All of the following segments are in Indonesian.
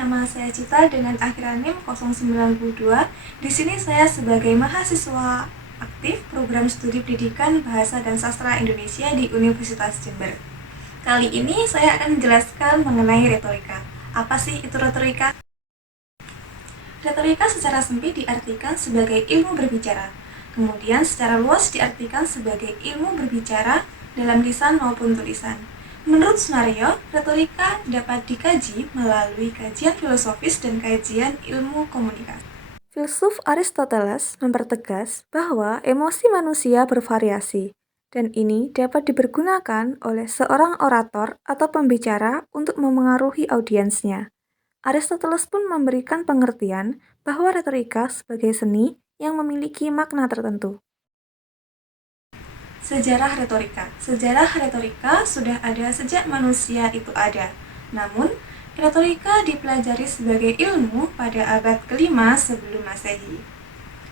nama saya Cita dengan akhiran NIM 092. Di sini saya sebagai mahasiswa aktif program studi pendidikan Bahasa dan Sastra Indonesia di Universitas Jember. Kali ini saya akan menjelaskan mengenai retorika. Apa sih itu retorika? Retorika secara sempit diartikan sebagai ilmu berbicara. Kemudian secara luas diartikan sebagai ilmu berbicara dalam lisan maupun tulisan. Menurut Sunario, retorika dapat dikaji melalui kajian filosofis dan kajian ilmu komunikasi. Filsuf Aristoteles mempertegas bahwa emosi manusia bervariasi, dan ini dapat dipergunakan oleh seorang orator atau pembicara untuk memengaruhi audiensnya. Aristoteles pun memberikan pengertian bahwa retorika sebagai seni yang memiliki makna tertentu. Sejarah retorika. Sejarah retorika sudah ada sejak manusia itu ada. Namun, retorika dipelajari sebagai ilmu pada abad ke-5 sebelum Masehi.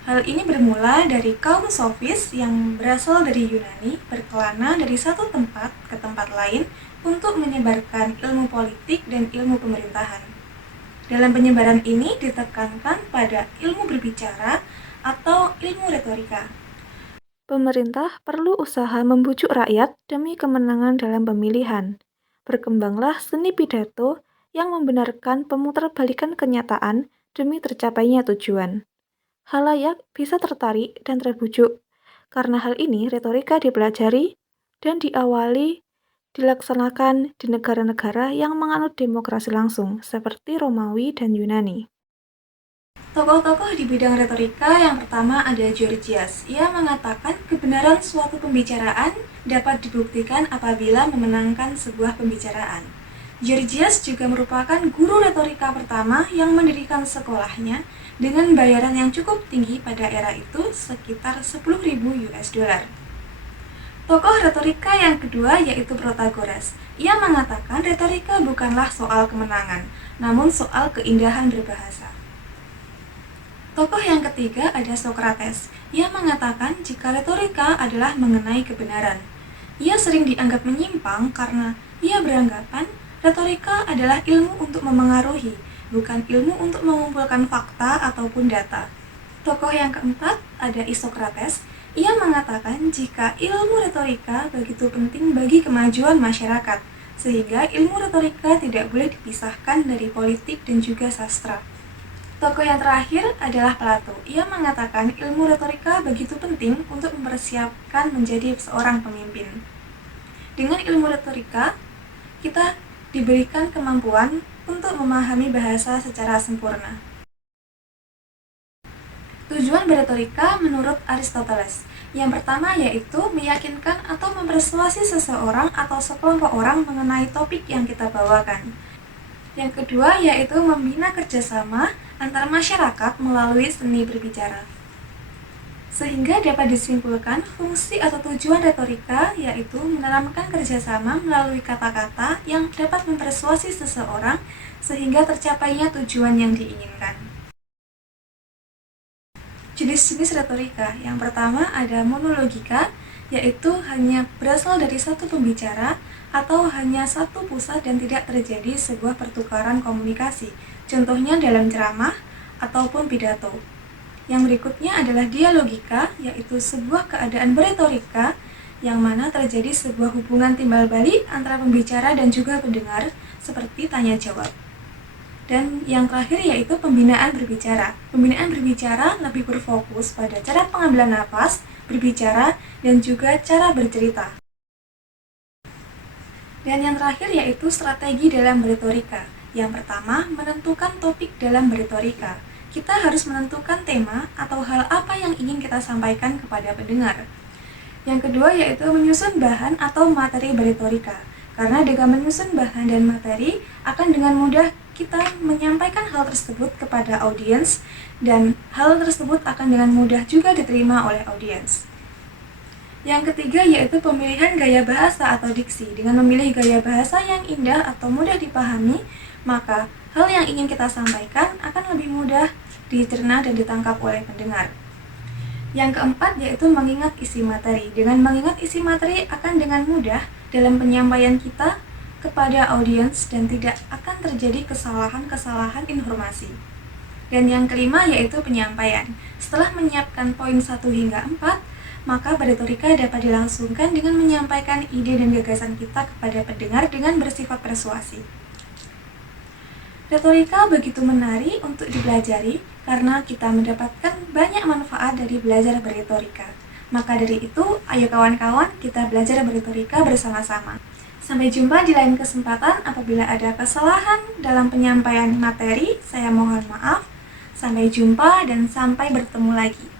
Hal ini bermula dari kaum sofis yang berasal dari Yunani berkelana dari satu tempat ke tempat lain untuk menyebarkan ilmu politik dan ilmu pemerintahan. Dalam penyebaran ini ditekankan pada ilmu berbicara atau ilmu retorika. Pemerintah perlu usaha membujuk rakyat demi kemenangan dalam pemilihan. Berkembanglah seni pidato yang membenarkan pemutarbalikan kenyataan demi tercapainya tujuan. Khalayak bisa tertarik dan terbujuk. Karena hal ini, retorika dipelajari dan dilaksanakan di negara-negara yang menganut demokrasi langsung, seperti Romawi dan Yunani. Tokoh-tokoh di bidang retorika yang pertama ada Gorgias. Ia mengatakan kebenaran suatu pembicaraan dapat dibuktikan apabila memenangkan sebuah pembicaraan. Gorgias juga merupakan guru retorika pertama yang mendirikan sekolahnya dengan bayaran yang cukup tinggi pada era itu, sekitar 10.000 US dollar. Tokoh retorika yang kedua yaitu Protagoras. Ia mengatakan retorika bukanlah soal kemenangan, namun soal keindahan berbahasa. Tokoh yang ketiga ada Socrates. Ia mengatakan jika retorika adalah mengenai kebenaran. Ia sering dianggap menyimpang karena ia beranggapan retorika adalah ilmu untuk memengaruhi, bukan ilmu untuk mengumpulkan fakta ataupun data. Tokoh yang keempat ada Isokrates. Ia mengatakan jika ilmu retorika begitu penting bagi kemajuan masyarakat, sehingga ilmu retorika tidak boleh dipisahkan dari politik dan juga sastra. Tokoh yang terakhir adalah Plato. Ia mengatakan ilmu retorika begitu penting untuk mempersiapkan menjadi seorang pemimpin. Dengan ilmu retorika, kita diberikan kemampuan untuk memahami bahasa secara sempurna. Tujuan berretorika menurut Aristoteles. Yang pertama yaitu meyakinkan atau mempersuasi seseorang atau sekelompok orang mengenai topik yang kita bawakan. Yang kedua yaitu membina kerjasama antar masyarakat melalui seni berbicara. Sehingga dapat disimpulkan fungsi atau tujuan retorika yaitu menanamkan kerjasama melalui kata-kata yang dapat mempersuasi seseorang sehingga tercapainya tujuan yang diinginkan. Jenis-jenis retorika. Yang pertama ada monologika, yaitu hanya berasal dari satu pembicara atau hanya satu pusat dan tidak terjadi sebuah pertukaran komunikasi. Contohnya dalam ceramah ataupun pidato. Yang berikutnya adalah dialogika, yaitu sebuah keadaan berretorika yang mana terjadi sebuah hubungan timbal balik antara pembicara dan juga pendengar seperti tanya jawab. Dan yang terakhir yaitu pembinaan berbicara. Pembinaan berbicara lebih berfokus pada cara pengambilan nafas, berbicara, dan juga cara bercerita. Dan yang terakhir yaitu strategi dalam berretorika. Yang pertama, menentukan topik dalam berretorika. Kita harus menentukan tema atau hal apa yang ingin kita sampaikan kepada pendengar. Yang kedua yaitu menyusun bahan atau materi berretorika. Karena dengan menyusun bahan dan materi akan dengan mudah kita menyampaikan hal tersebut kepada audiens dan hal tersebut akan dengan mudah juga diterima oleh audiens. Yang ketiga yaitu pemilihan gaya bahasa atau diksi. Dengan memilih gaya bahasa yang indah atau mudah dipahami, maka hal yang ingin kita sampaikan akan lebih mudah dicerna dan ditangkap oleh pendengar. Yang keempat yaitu mengingat isi materi. Dengan mengingat isi materi akan dengan mudah dalam penyampaian kita kepada audiens dan tidak akan terjadi kesalahan-kesalahan informasi. Dan yang kelima yaitu penyampaian. Setelah menyiapkan poin 1 hingga 4, maka berretorika dapat dilangsungkan dengan menyampaikan ide dan gagasan kita kepada pendengar dengan bersifat persuasi. Retorika begitu menarik untuk dipelajari karena kita mendapatkan banyak manfaat dari belajar berretorika. Maka dari itu, ayo kawan-kawan kita belajar berretorika bersama-sama. Sampai jumpa di lain kesempatan. Apabila ada kesalahan dalam penyampaian materi, saya mohon maaf. Sampai jumpa dan sampai bertemu lagi.